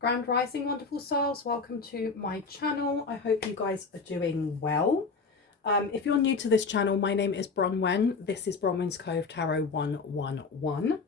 Grand Rising, wonderful souls. Welcome to my channel. I hope you guys are doing well. If you're new to this channel, my name is Bronwen. This is Bronwen's Cove Tarot 111.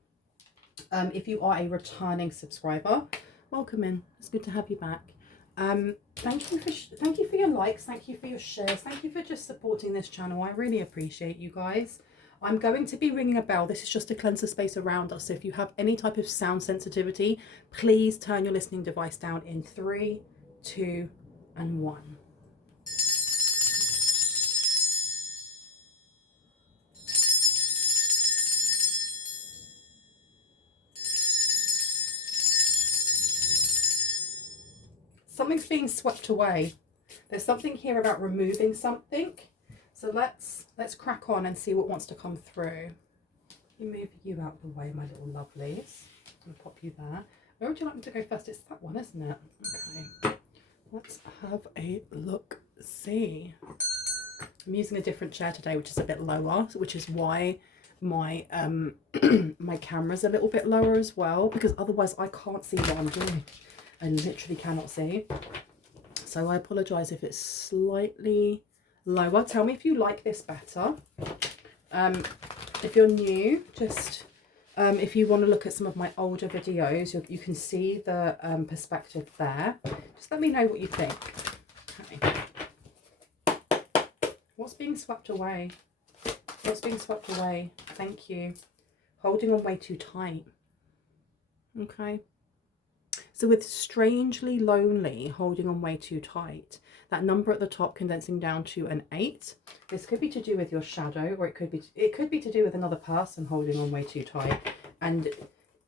If you are a returning subscriber, welcome in. It's good to have you back. Thank you for your likes. Thank you for your shares. Thank you for just supporting this channel. I really appreciate you guys. I'm going to be ringing a bell. This is just to cleanse the space around us. So if you have any type of sound sensitivity, please turn your listening device down in 3, 2, and 1. Something's being swept away. There's something here about removing something. So let's crack on and see what wants to come through. Let me move you out of the way, my little lovelies. I'm going to pop you there. Where would you like me to go first? It's that one, isn't it? Okay. Let's have a look. See. I'm using a different chair today, which is a bit lower, which is why my my camera's a little bit lower as well, because otherwise I can't see what I'm doing. I literally cannot see. So I apologise if it's slightly lower. Tell me if you like this better. If you're new, just if you want to look at some of my older videos, you can see the perspective there. Just let me know what you think. Okay. What's being swept away? What's being swept away? Thank you. Holding on way too tight. Okay. So with strangely lonely, holding on way too tight, that number at the top condensing down to an 8. This could be to do with your shadow, or it could be to do with another person holding on way too tight and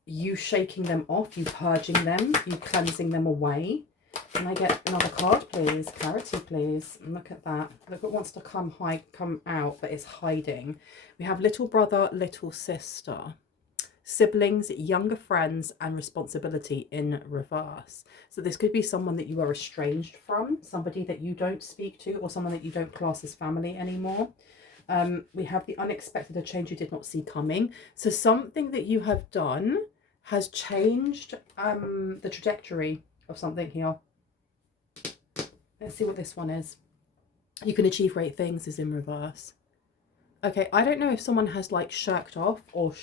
you shaking them off, you purging them, you cleansing them away. Can I get another card, please? Clarity, please. And look at that. Look what wants to come out, but it's hiding. We have little brother, little sister. Siblings, younger friends, and responsibility in reverse. So this could be someone that you are estranged from, somebody that you don't speak to, or someone that you don't class as family anymore. We have the unexpected, a change you did not see coming. So something that you have done has changed the trajectory of something here. Let's see what this one is. You can achieve great things is in reverse. Okay, I don't know if someone has like shirked off or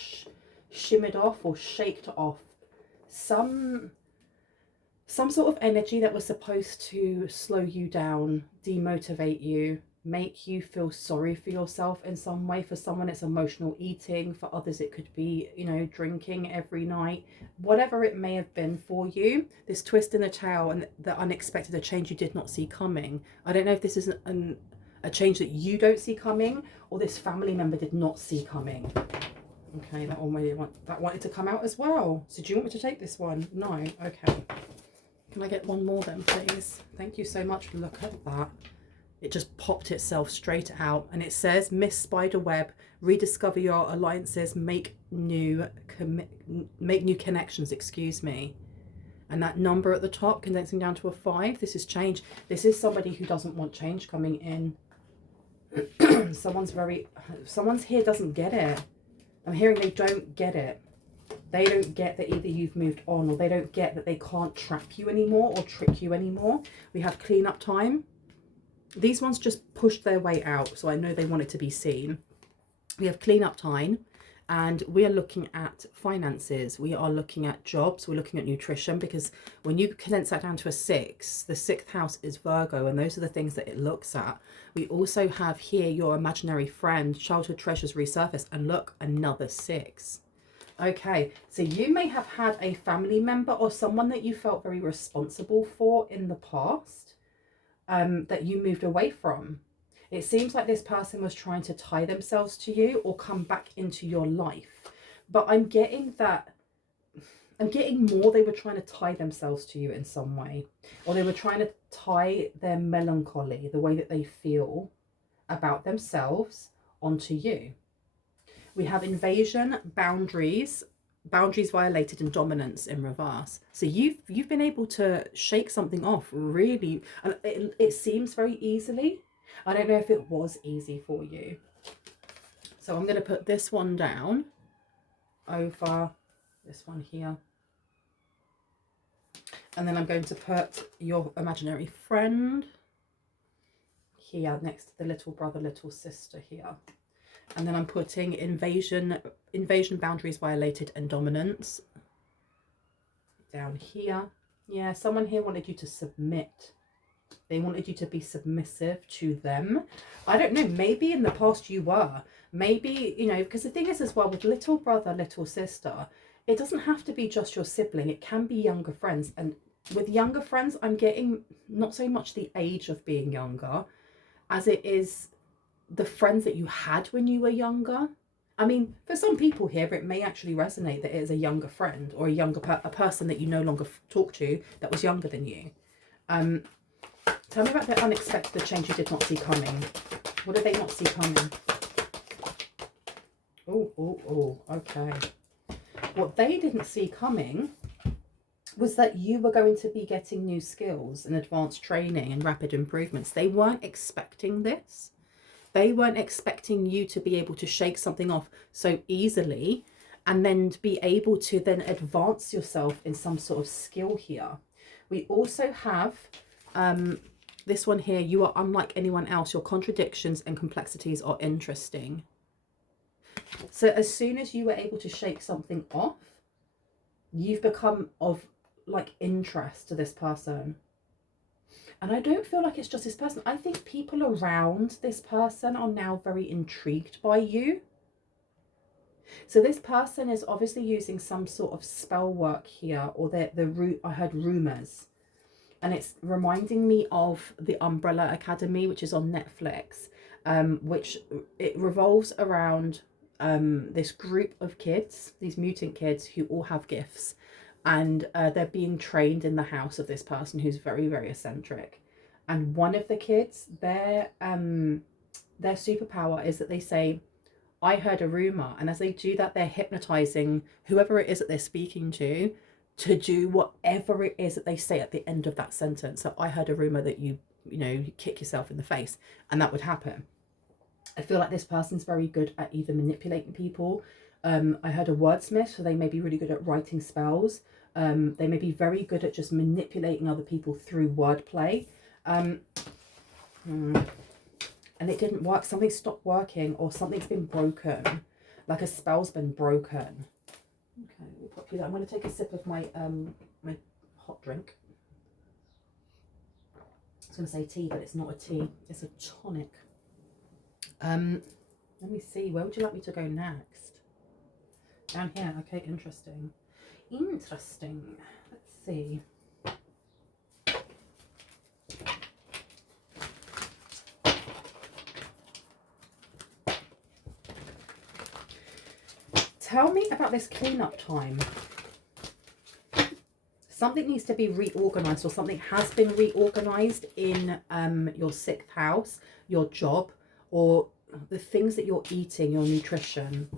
shimmered off or shaked off some sort of energy that was supposed to slow you down, demotivate you, make you feel sorry for yourself in some way. For someone it's emotional eating, for others it could be, you know, drinking every night. Whatever it may have been for you, this twist in the tail and the unexpected, a change you did not see coming. I don't know if this is a change that you don't see coming or this family member did not see coming. Okay, that wanted to come out as well. So do you want me to take this one? No? Okay. Can I get one more then, please? Thank you so much. Look at that. It just popped itself straight out. And it says, Miss Spiderweb, rediscover your alliances, make new connections, excuse me. And that number at the top, condensing down to a 5. This is change. This is somebody who doesn't want change coming in. Someone's here doesn't get it. I'm hearing they don't get it. They don't get that either you've moved on, or they don't get that they can't trap you anymore or trick you anymore. We have cleanup time. These ones just pushed their way out, so I know they wanted to be seen. We have cleanup time, and we are looking at finances. We are looking at jobs. We're looking at nutrition, because when you condense that down to a 6, the 6th house is Virgo, and those are the things that it looks at. We also have here your imaginary friend, childhood treasures resurface, and look, another 6. Okay, so you may have had a family member or someone that you felt very responsible for in the past that you moved away from. It seems like this person was trying to tie themselves to you or come back into your life. But I'm getting more they were trying to tie themselves to you in some way. Or they were trying to tie their melancholy, the way that they feel about themselves, onto you. We have invasion, boundaries violated, and dominance in reverse. So you've been able to shake something off really, and it seems very easily. I don't know if it was easy for you. So I'm going to put this one down over this one here. And then I'm going to put your imaginary friend here next to the little brother, little sister here. And then I'm putting invasion boundaries violated, and dominance down here. Yeah, someone here wanted you to submit. They wanted you to be submissive to them. I don't know, maybe in the past you were. Maybe, you know, because the thing is as well with little brother, little sister, it doesn't have to be just your sibling. It can be younger friends. And with younger friends, I'm getting not so much the age of being younger as it is the friends that you had when you were younger. I mean, for some people here, it may actually resonate that it is a younger friend or a person that you no longer talk to that was younger than you. Tell me about the unexpected change you did not see coming. What did they not see coming? Oh, okay. What they didn't see coming was that you were going to be getting new skills and advanced training and rapid improvements. They weren't expecting this. They weren't expecting you to be able to shake something off so easily and then to be able to then advance yourself in some sort of skill here. We also have this one here. You are unlike anyone else. Your contradictions and complexities are interesting. So as soon as you were able to shake something off, you've become of like interest to this person. And I don't feel like it's just this person. I think people around this person are now very intrigued by you. So this person is obviously using some sort of spell work here, or I heard rumors. And it's reminding me of the Umbrella Academy, which is on Netflix, which it revolves around this group of kids, these mutant kids who all have gifts. And they're being trained in the house of this person who's very, very eccentric. And one of the kids, their superpower is that they say, I heard a rumor. And as they do that, they're hypnotizing whoever it is that they're speaking to do whatever it is that they say at the end of that sentence. So I heard a rumor that you kick yourself in the face, and that would happen. I feel like this person's very good at either manipulating people. I heard a wordsmith, so they may be really good at writing spells. They may be very good at just manipulating other people through wordplay. And it didn't work. Something stopped working, or something's been broken. Like a spell's been broken. Okay, we'll pop you that. I'm going to take a sip of my my hot drink. I was going to say tea, but it's not a tea. It's a tonic. Let me see. Where would you like me to go next? Down here. Okay, interesting. Interesting. Let's see. Tell me about this cleanup time. Something needs to be reorganized, or something has been reorganized in your 6th house, your job, or the things that you're eating, your nutrition.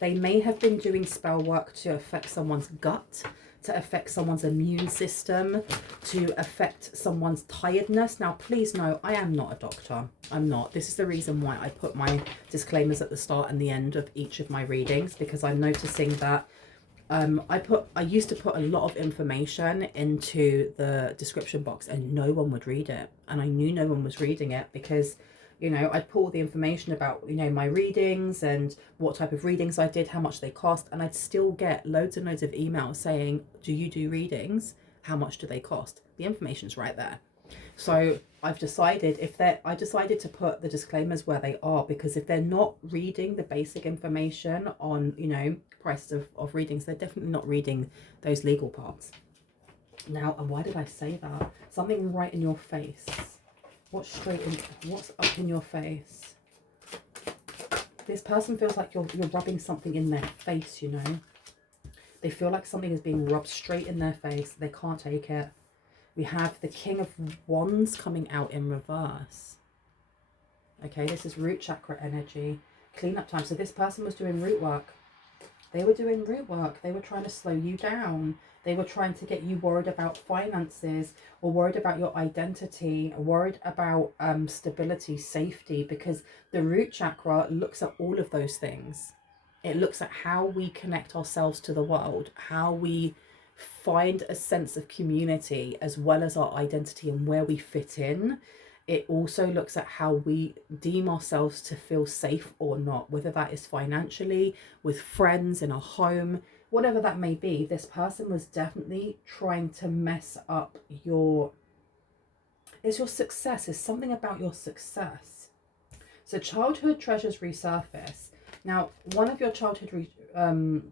They may have been doing spell work to affect someone's gut, to affect someone's immune system, to affect someone's tiredness. Now, please know, I am not a doctor. I'm not. This is the reason why I put my disclaimers at the start and the end of each of my readings, because I'm noticing that I used to put a lot of information into the description box and no one would read it. And I knew no one was reading it because, I'd put all the information about, my readings and what type of readings I did, how much they cost. And I'd still get loads and loads of emails saying, do you do readings? How much do they cost? The information's right there. So I've decided I decided to put the disclaimers where they are, because if they're not reading the basic information on, prices of readings, they're definitely not reading those legal parts. Now, and why did I say that? Something right in your face. What's up in your face? This person feels like you're rubbing something in their face, They feel like something is being rubbed straight in their face. They can't take it. We have the King of Wands coming out in reverse. Okay, this is root chakra energy. Cleanup time. So this person was doing root work. They were doing root work. They were trying to slow you down. They were trying to get you worried about finances, or worried about your identity, or worried about stability, safety, because the root chakra looks at all of those things. It looks at how we connect ourselves to the world, how we find a sense of community as well as our identity and where we fit in. It also looks at how we deem ourselves to feel safe or not, whether that is financially, with friends, in a home, whatever that may be. This person was definitely trying to mess up your success. It's something about your success. So childhood treasures resurface. Now, one of your childhood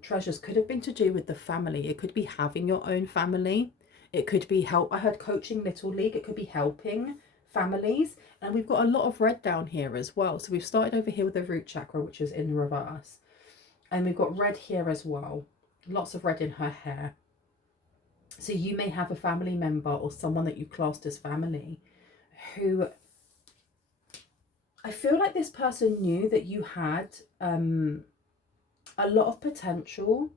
treasures could have been to do with the family. It could be having your own family. It could be help. I heard coaching Little League. It could be helping families. And we've got a lot of red down here as well. So we've started over here with the root chakra, which is in reverse. And we've got red here as well. Lots of red in her hair. So you may have a family member or someone that you classed as family who, I feel like this person knew that you had a lot of potential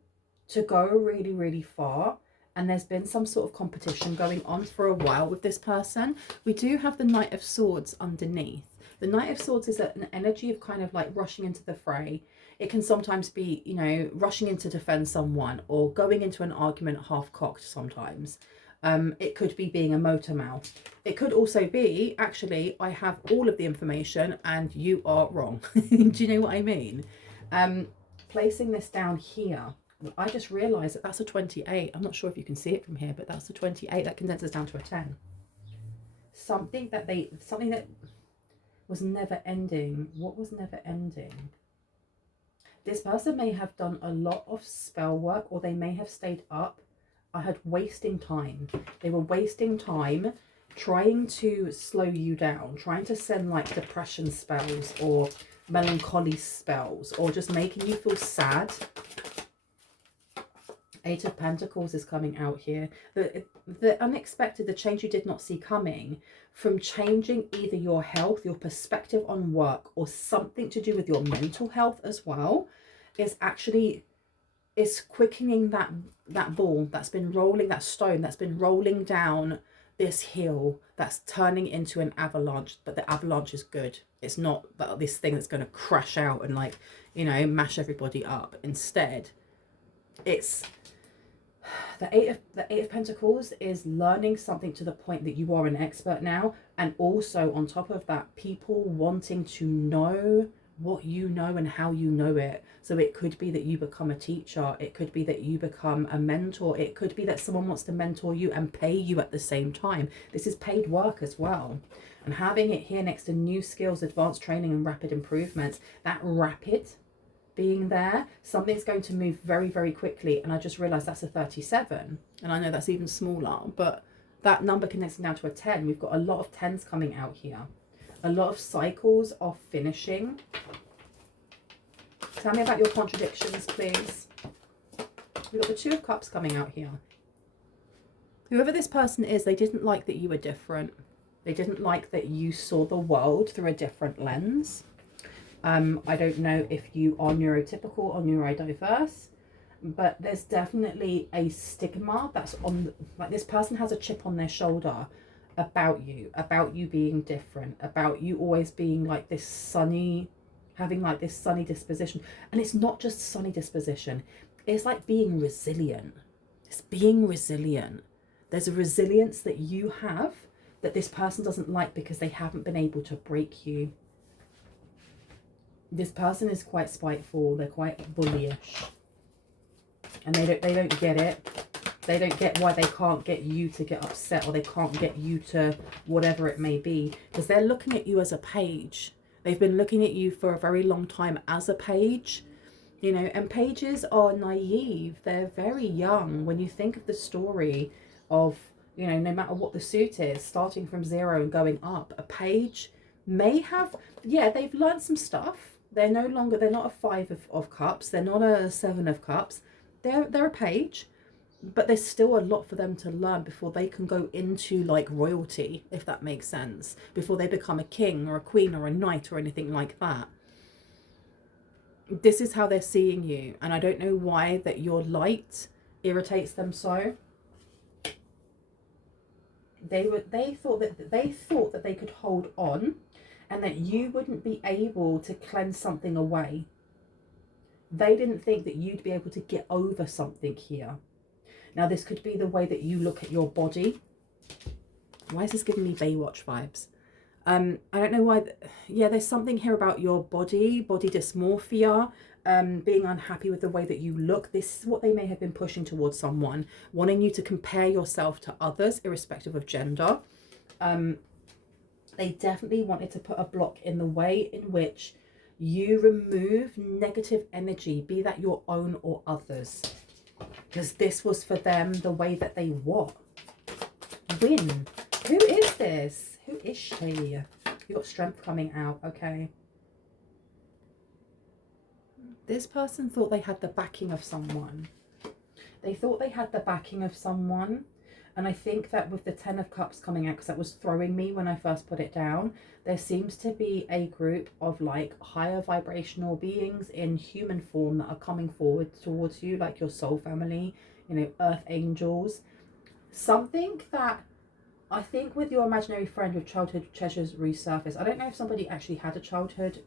to go really, really far. And there's been some sort of competition going on for a while with this person. We do have the Knight of Swords underneath. The Knight of Swords is an energy of kind of like rushing into the fray. It can sometimes be, you know, rushing in to defend someone or going into an argument half-cocked sometimes. It could be being a motor mouth. It could also be, actually, I have all of the information and you are wrong. Do you know what I mean? Placing this down here, I just realised that that's a 28. I'm not sure if you can see it from here, but that's a 28. That condenses down to a 10. Something that was never ending. What was never ending? This person may have done a lot of spell work, or they may have stayed up. I had wasting time. They were wasting time trying to slow you down, trying to send like depression spells or melancholy spells, or just making you feel sad. Eight of Pentacles is coming out here. The unexpected, the change you did not see coming, from changing either your health, your perspective on work, or something to do with your mental health as well, is quickening that ball that's been rolling, that stone that's been rolling down this hill, that's turning into an avalanche. But the avalanche is good. It's not this thing that's going to crash out and, like, you know, mash everybody up. Instead, it's the eight of Pentacles is learning something to the point that you are an expert now, and also on top of that, people wanting to know what you know and how you know it. So it could be that you become a teacher, it could be that you become a mentor, it could be that someone wants to mentor you and pay you at the same time. This is paid work as well. And having it here next to new skills, advanced training and rapid improvements, that rapid being there, something's going to move very, very quickly. And I just realized that's a 37, and I know that's even smaller, but that number connects now to a 10. We've got a lot of 10s coming out here. A lot of cycles are finishing. Tell me about your contradictions, please. We've got the Two of Cups coming out here. Whoever this person is, they didn't like that you were different. They didn't like that you saw the world through a different lens. I don't know if you are neurotypical or neurodiverse, but there's definitely a stigma that's on, like, this person has a chip on their shoulder about you being different, about you always being like this sunny, having like this sunny disposition. And it's not just sunny disposition, it's like being resilient. It's being resilient. There's a resilience that you have that this person doesn't like because they haven't been able to break you. This person is quite spiteful, they're quite bullyish, and they don't get it. They don't get why they can't get you to get upset, or they can't get you to whatever it may be, because they're looking at you as a page. They've been looking at you for a very long time as a page, you know, and pages are naive. They're very young. When you think of the story of, you know, no matter what the suit is, starting from 0 and going up, a page may have, yeah, they've learned some stuff. They're not a 5 of cups. They're not a 7 of cups. They're a page. But there's still a lot for them to learn before they can go into like royalty, if that makes sense. Before they become a king or a queen or a knight or anything like that. This is how they're seeing you. And I don't know why that your light irritates them so. They thought that they could hold on, and that you wouldn't be able to cleanse something away. They didn't think that you'd be able to get over something here. Now, this could be the way that you look at your body. Why is this giving me Baywatch vibes? I don't know why. Yeah, there's something here about your body dysmorphia, being unhappy with the way that you look. This is what they may have been pushing towards someone, wanting you to compare yourself to others, irrespective of gender. They definitely wanted to put a block in the way in which you remove negative energy, be that your own or others. Because this was for them the way that they what? Win. Who is this? Who is she? You got strength coming out, okay. This person thought they had the backing of someone. They thought they had the backing of someone. And I think that with the 10 of Cups coming out, because that was throwing me when I first put it down, there seems to be a group of like higher vibrational beings in human form that are coming forward towards you, like your soul family, you know, earth angels. Something that I think with your imaginary friend with childhood treasures resurface. I don't know if somebody actually had a childhood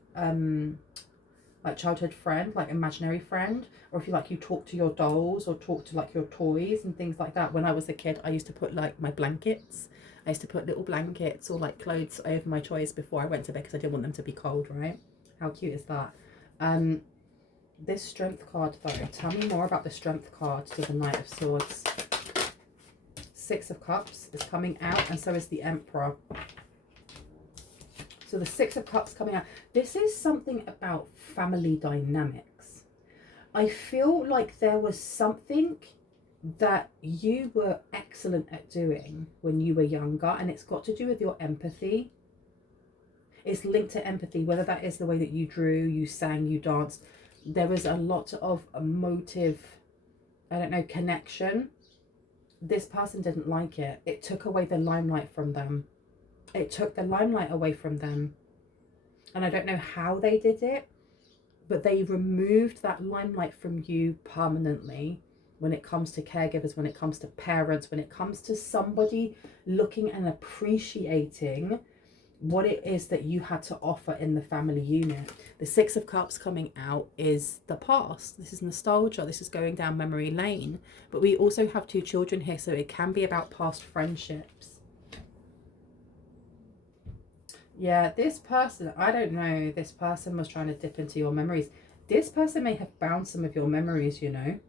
friend, like imaginary friend, or if you talk to your dolls or talk to like your toys and things like that. When I was a kid, I used to put like my blankets, I used to put little blankets or like clothes over my toys before I went to bed because I didn't want them to be cold, right? How cute is that? This strength card though, tell me more about the strength card to the Knight of Swords. 6 of Cups is coming out, and so is the Emperor. So the 6 of Cups coming out. This is something about family dynamics. I feel like there was something that you were excellent at doing when you were younger, and it's got to do with your empathy. It's linked to empathy, whether that is the way that you drew, you sang, you danced. There was a lot of emotive, I don't know, connection. This person didn't like it. It took away the limelight from them. It took the limelight away from them. And I don't know how they did it, but they removed that limelight from you permanently when it comes to caregivers, when it comes to parents, when it comes to somebody looking and appreciating what it is that you had to offer in the family unit. The 6 of Cups coming out is the past. This is nostalgia. This is going down memory lane. But we also have 2 children here, so it can be about past friendships. Yeah, this person, I don't know, this person was trying to dip into your memories. This person may have bound some of your memories, you know.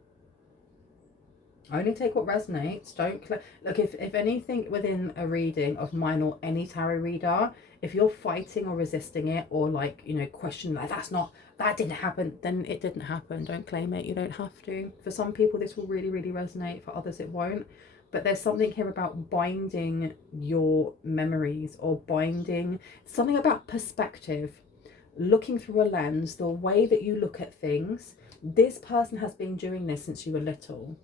Only take what resonates. Don't look, if anything within a reading of mine or any tarot reader, if you're fighting or resisting it, or like, you know, questioning like that didn't happen, then it didn't happen. Don't claim it. You don't have to. For some people this will really, really resonate. For others it won't. But there's something here about binding your memories, or binding something about perspective, looking through a lens, the way that you look at things. This person has been doing this since you were little.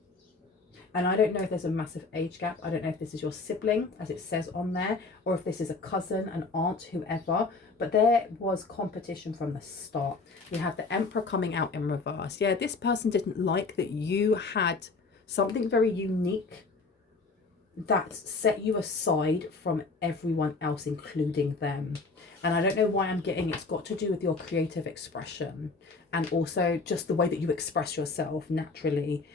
And I don't know if there's a massive age gap. I don't know if this is your sibling, as it says on there, or if this is a cousin, an aunt, whoever. But there was competition from the start. We have the Emperor coming out in reverse. Yeah, this person didn't like that you had something very unique that set you aside from everyone else, including them. And I don't know why I'm getting it's got to do with your creative expression, and also just the way that you express yourself naturally.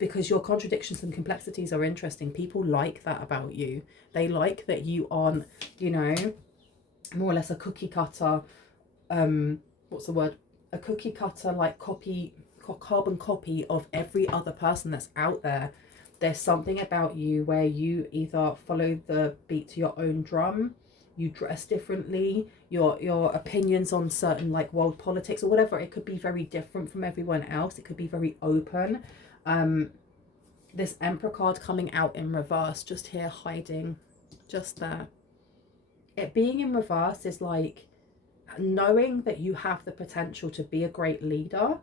Because your contradictions and complexities are interesting. People like that about you. They like that you aren't, you know, more or less a cookie cutter, what's the word? A cookie cutter, like carbon copy of every other person that's out there. There's something about you where you either follow the beat to your own drum, you dress differently, your opinions on certain like world politics or whatever, it could be very different from everyone else. It could be very open. This Emperor card coming out in reverse, just here hiding, just there. It being in reverse is like knowing that you have the potential to be a great leader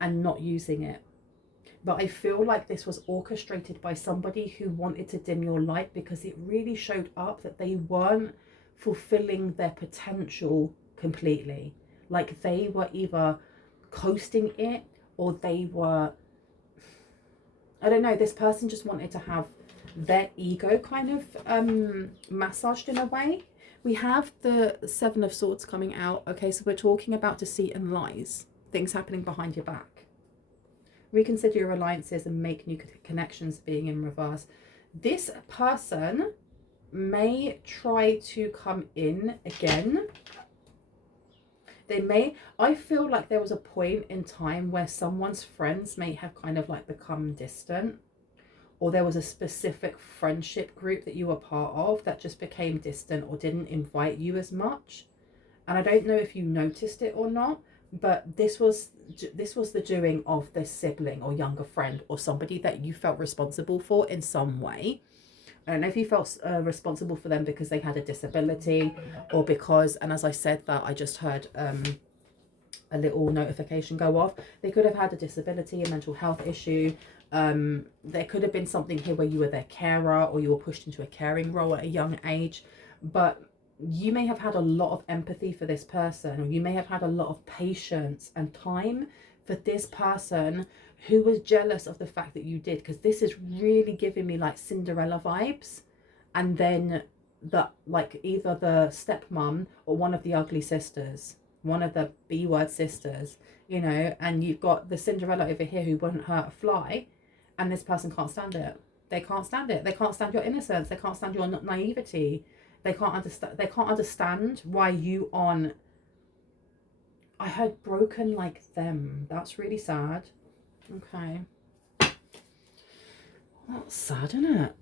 and not using it. But I feel like this was orchestrated by somebody who wanted to dim your light, because it really showed up that they weren't fulfilling their potential completely. Like they were either coasting it, or they were, I don't know, this person just wanted to have their ego kind of massaged in a way. We have the 7 of Swords coming out. Okay, so we're talking about deceit and lies, things happening behind your back. Reconsider your alliances and make new connections being in reverse. This person may try to come in again. They may, I feel like there was a point in time where someone's friends may have kind of like become distant, or there was a specific friendship group that you were part of that just became distant or didn't invite you as much. And I don't know if you noticed it or not, but this was the doing of this sibling or younger friend or somebody that you felt responsible for in some way. I don't know if you felt responsible for them because they had a disability, or because, and as I said that, I just heard a little notification go off. They could have had a disability, a mental health issue. There could have been something here where you were their carer, or you were pushed into a caring role at a young age. But you may have had a lot of empathy for this person, or you may have had a lot of patience and time for this person who was jealous of the fact that you did, because this is really giving me like Cinderella vibes. And then the, like, either the stepmom or one of the ugly sisters, one of the B-word sisters, you know, and you've got the Cinderella over here who wouldn't hurt a fly, and this person can't stand it. They can't stand it. They can't stand your innocence. They can't stand your naivety. They can't understand why you aren't. I heard broken like them. That's really sad. Okay. That's sad, isn't it?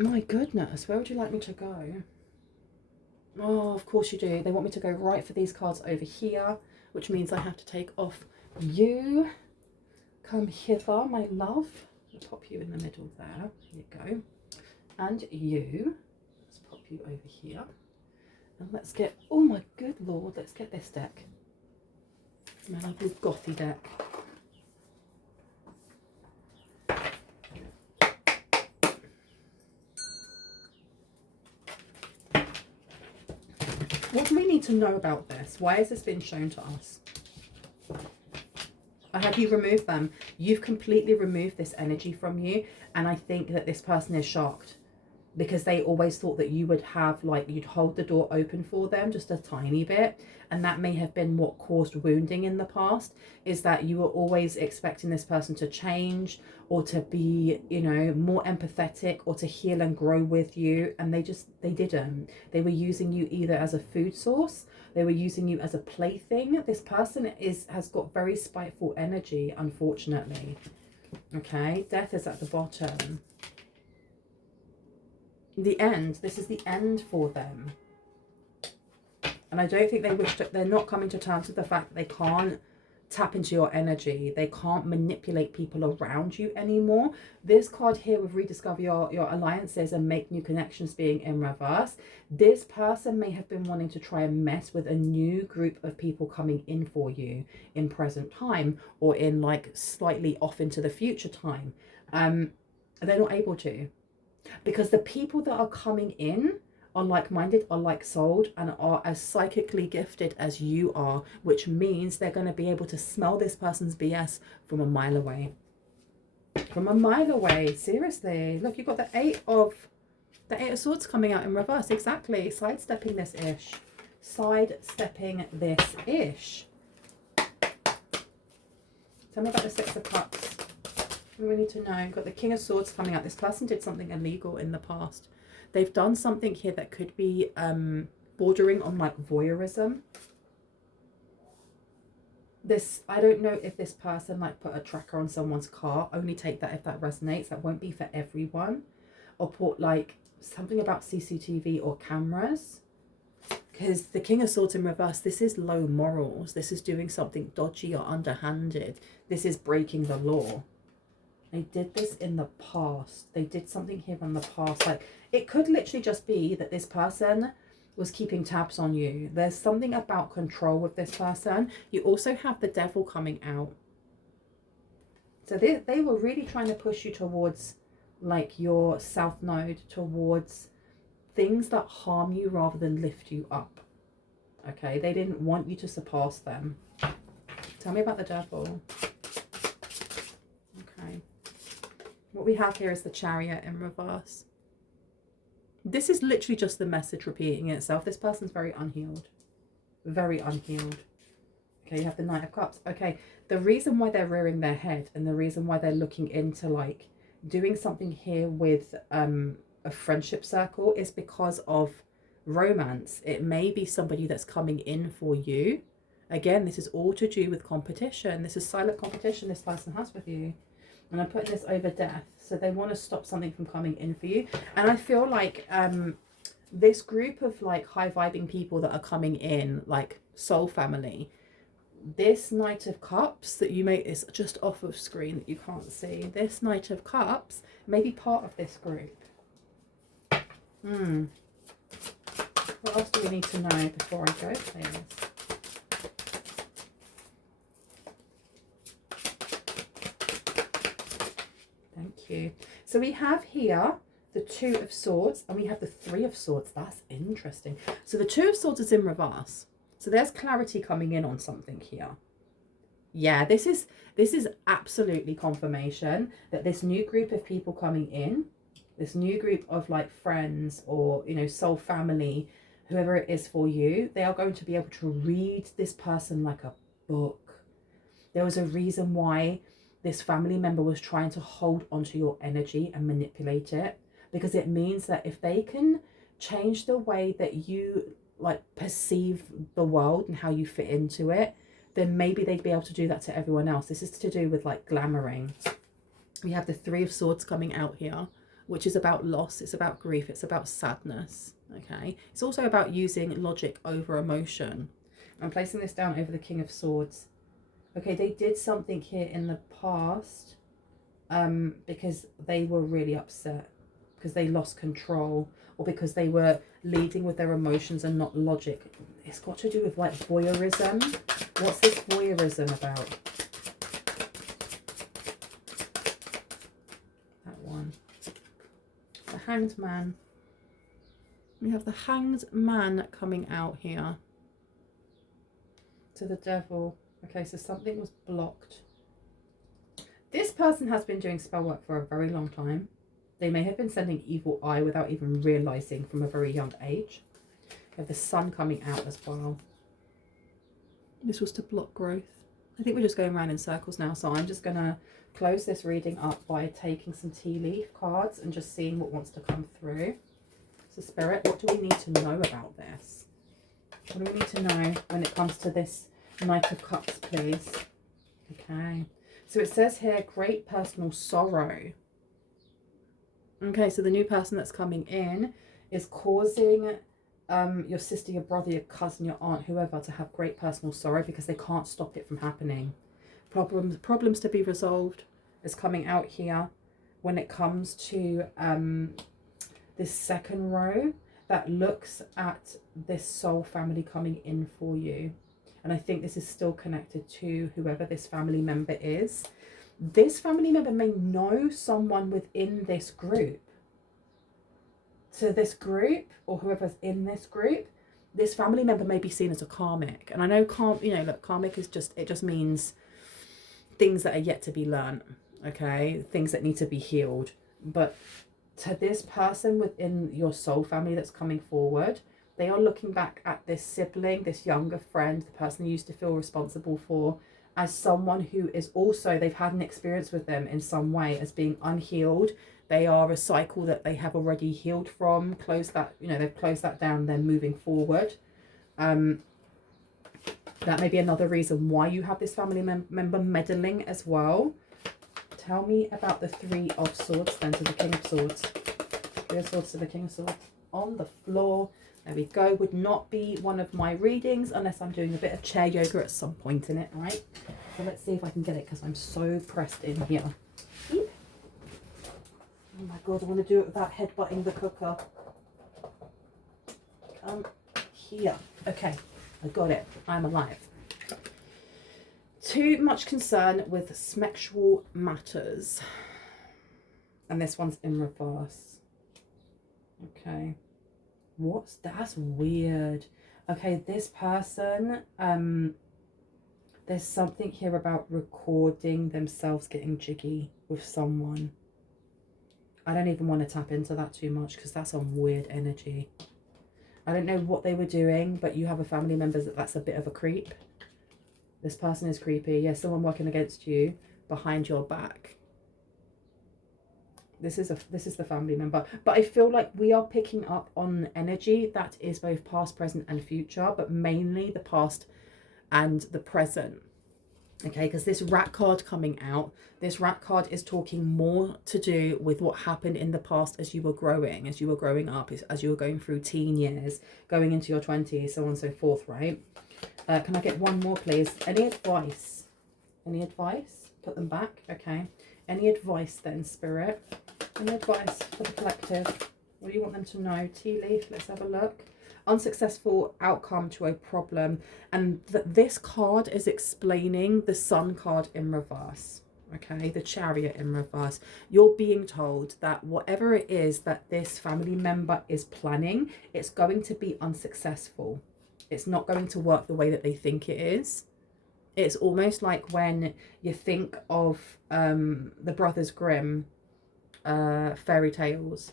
My goodness, where would you like me to go? Oh, of course you do. They want me to go right for these cards over here, which means I have to take off you. Come hither, my love. I'll pop you in the middle there. There you go. And you. Let's pop you over here. And let's get, oh my good lord, let's get this deck. My lovely gothy deck. What do we need to know about this? Why has this been shown to us? Or have you removed them? You've completely removed this energy from you. And I think that this person is shocked, because they always thought that you would have, like, you'd hold the door open for them just a tiny bit. And that may have been what caused wounding in the past, is that you were always expecting this person to change, or to be, you know, more empathetic, or to heal and grow with you. And they didn't. They were using you either as a food source, they were using you as a plaything. This person has got very spiteful energy, unfortunately. Okay, death is at the bottom. The end. This is the end for them. And I don't think they wish to, they're not coming to terms with the fact that they can't tap into your energy. They can't manipulate people around you anymore. This card here with rediscover your alliances and make new connections being in reverse. This person may have been wanting to try and mess with a new group of people coming in for you in present time, or in like slightly off into the future time. They're not able to, because the people that are coming in are like-minded, are like-souled, and are as psychically gifted as you are, which means they're going to be able to smell this person's BS from a mile away. From a mile away, seriously. Look, you've got the Eight of Swords coming out in reverse. Exactly. Sidestepping this-ish. Sidestepping this-ish. Tell me about the Six of Cups. What do we need to know? You've got the King of Swords coming out. This person did something illegal in the past. They've done something here that could be bordering on like voyeurism. I don't know if this person like put a tracker on someone's car. Only take that if that resonates. That won't be for everyone. Or put like something about CCTV or cameras. Because the King of Swords in reverse, this is low morals. This is doing something dodgy or underhanded. This is breaking the law. They did this in the past. They did something here in the past. Like, it could literally just be that this person was keeping tabs on you. There's something about control with this person. You also have the Devil coming out. So they were really trying to push you towards like your South Node, towards things that harm you rather than lift you up. Okay, they didn't want you to surpass them. Tell me about the Devil. Okay. What we have here is the Chariot in reverse. This is literally just the message repeating itself. This person's very unhealed. Very unhealed. Okay, you have the Knight of Cups. Okay, the reason why they're rearing their head and the reason why they're looking into like doing something here with a friendship circle is because of romance. It may be somebody that's coming in for you. Again, this is all to do with competition. This is silent competition this person has with you. And I'm putting this over death. So they want to stop something from coming in for you. And I feel like this group of like high vibing people that are coming in, like soul family, this Knight of Cups that you may, is just off of screen that you can't see. This Knight of Cups may be part of this group. What else do we need to know before I go, please? Thank you. So we have here the Two of Swords and we have the Three of Swords. That's interesting. So the Two of Swords is in reverse. So there's clarity coming in on something here. Yeah, this is absolutely confirmation that this new group of people coming in, this new group of like friends or, you know, soul family, whoever it is for you, they are going to be able to read this person like a book. There was a reason why this family member was trying to hold onto your energy and manipulate it, because it means that if they can change the way that you like perceive the world and how you fit into it, then maybe they'd be able to do that to everyone else. This is to do with like glamoring. We have the Three of Swords coming out here, which is about loss. It's about grief. It's about sadness. Okay. It's also about using logic over emotion. I'm placing this down over the King of Swords. Okay, they did something here in the past because they were really upset, because they lost control, or because they were leading with their emotions and not logic. It's got to do with like voyeurism. What's this voyeurism about? That one. The Hanged Man. We have the Hanged Man coming out here. To the Devil. Okay, so something was blocked. This person has been doing spell work for a very long time. They may have been sending evil eye without even realizing from a very young age. We have the Sun coming out as well. This was to block growth. I think we're just going around in circles now, so I'm just going to close this reading up by taking some tea leaf cards and just seeing what wants to come through. So Spirit, what do we need to know about this? What do we need to know when it comes to this Knight of Cups, please? Okay. So it says here, great personal sorrow. Okay, so the new person that's coming in is causing your sister, your brother, your cousin, your aunt, whoever, to have great personal sorrow because they can't stop it from happening. Problems to be resolved is coming out here when it comes to this second row that looks at this soul family coming in for you. And I think this is still connected to whoever this family member is. This family member may know someone within this group. So this group, or whoever's in this group, this family member may be seen as a karmic. And I know, look, karmic is just, it just means things that are yet to be learned, okay? Things that need to be healed. But to this person within your soul family that's coming forward, they are looking back at this sibling, this younger friend, the person you used to feel responsible for, as someone who is also, they've had an experience with them in some way as being unhealed. They are a cycle that they have already healed from, closed that, they've closed that down, they're moving forward. That may be another reason why you have this family member meddling as well. Tell me about the Three of Swords then to the King of Swords. Three of Swords to the King of Swords. On the floor. There we go. Would not be one of my readings unless I'm doing a bit of chair yoga at some point in it, right? So let's see if I can get it because I'm so pressed in here. Oh my God, I want to do it without headbutting the cooker. Come here. Okay, I got it. I'm alive. Too much concern with sexual matters. And this one's in reverse. Okay. That's weird. Okay, this person, there's something here about recording themselves getting jiggy with someone. I don't even want to tap into that too much because that's some weird energy. I don't know what they were doing, but you have a family member that's a bit of a creep. This person is creepy. Yes, someone working against you behind your back. This is the family member. But I feel like we are picking up on energy that is both past, present, and future, but mainly the past and the present. Okay, because this rat card coming out, this rat card is talking more to do with what happened in the past as you were growing, as you were growing up, as you were going through teen years, going into your 20s, so on and so forth, right? Can I get one more, please? Any advice? Any advice? Put them back. Okay. Any advice then, Spirit? Any advice for the collective? What do you want them to know? Tea leaf, let's have a look. Unsuccessful outcome to a problem. And this card is explaining the Sun card in reverse. Okay, the Chariot in reverse. You're being told that whatever it is that this family member is planning, it's going to be unsuccessful. It's not going to work the way that they think it is. It's almost like when you think of the Brothers Grimm fairy tales.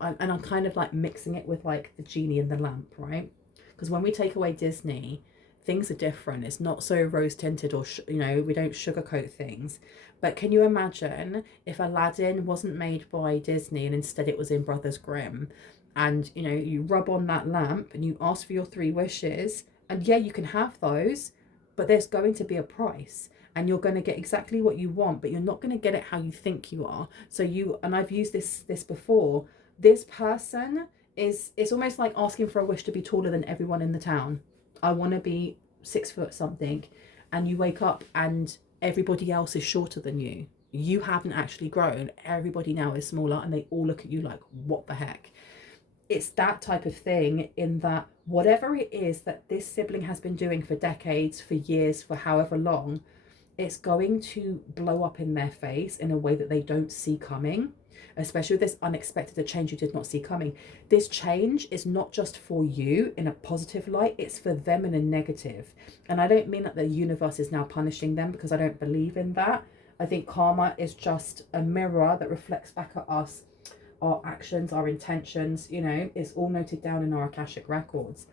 And I'm kind of like mixing it with like the genie and the lamp, right? Because when we take away Disney, things are different. It's not so rose tinted, or you know, we don't sugarcoat things. But can you imagine if Aladdin wasn't made by Disney and instead it was in Brothers Grimm, and you know, you rub on that lamp and you ask for your 3 wishes, and yeah, you can have those, but there's going to be a price. And you're going to get exactly what you want, but you're not going to get it how you think you are. So and I've used this before. This person it's almost like asking for a wish to be taller than everyone in the town. I want to be 6 foot something, and you wake up and everybody else is shorter than you. You haven't actually grown. Everybody now is smaller, and they all look at you like, what the heck? It's that type of thing, in that whatever it is that this sibling has been doing for decades, for years, for however long, it's going to blow up in their face in a way that they don't see coming, especially with this unexpected change you did not see coming. This change is not just for you in a positive light, it's for them in a negative. And I don't mean that the universe is now punishing them, because I don't believe in that. I think karma is just a mirror that reflects back at us our actions, our intentions, you know, it's all noted down in our Akashic records.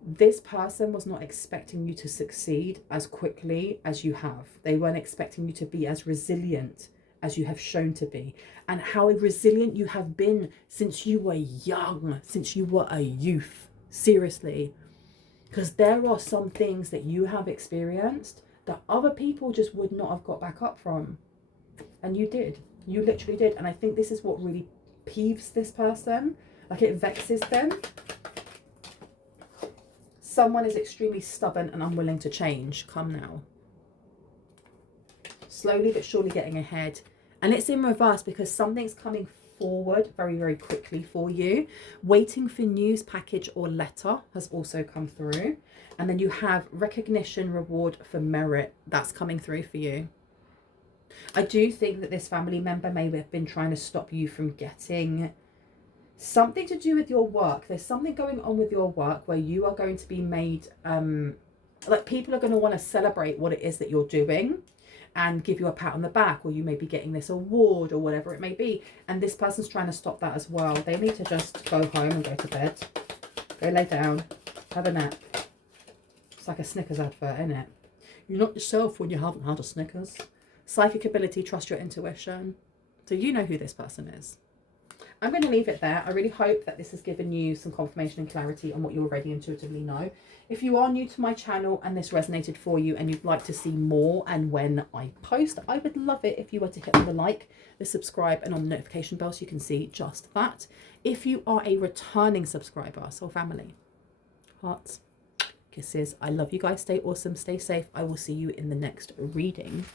This person was not expecting you to succeed as quickly as you have. They weren't expecting you to be as resilient as you have shown to be, and how resilient you have been since you were young, since you were a youth. Seriously, because there are some things that you have experienced that other people just would not have got back up from, and you did. You literally did. And I think this is what really peeves this person, like it vexes them. Someone is extremely stubborn and unwilling to change. Come now. Slowly but surely getting ahead. And it's in reverse because something's coming forward very, very quickly for you. Waiting for news, package, or letter has also come through. And then you have recognition, reward for merit. That's coming through for you. I do think that this family member may have been trying to stop you from getting something to do with your work. There's something going on with your work where you are going to be made, like people are going to want to celebrate what it is that you're doing and give you a pat on the back, or you may be getting this award or whatever it may be. And this person's trying to stop that as well. They need to just go home and go to bed. Go lay down. Have a nap. It's like a Snickers advert, isn't it? You're not yourself when you haven't had a Snickers. Psychic ability, trust your intuition. So you know who this person is. I'm going to leave it there. I really hope that this has given you some confirmation and clarity on what you already intuitively know. If you are new to my channel and this resonated for you and you'd like to see more and when I post, I would love it if you were to hit on the like, the subscribe, and on the notification bell so you can see just that. If you are a returning subscriber, soul family, hearts, kisses. I love you guys. Stay awesome. Stay safe. I will see you in the next reading.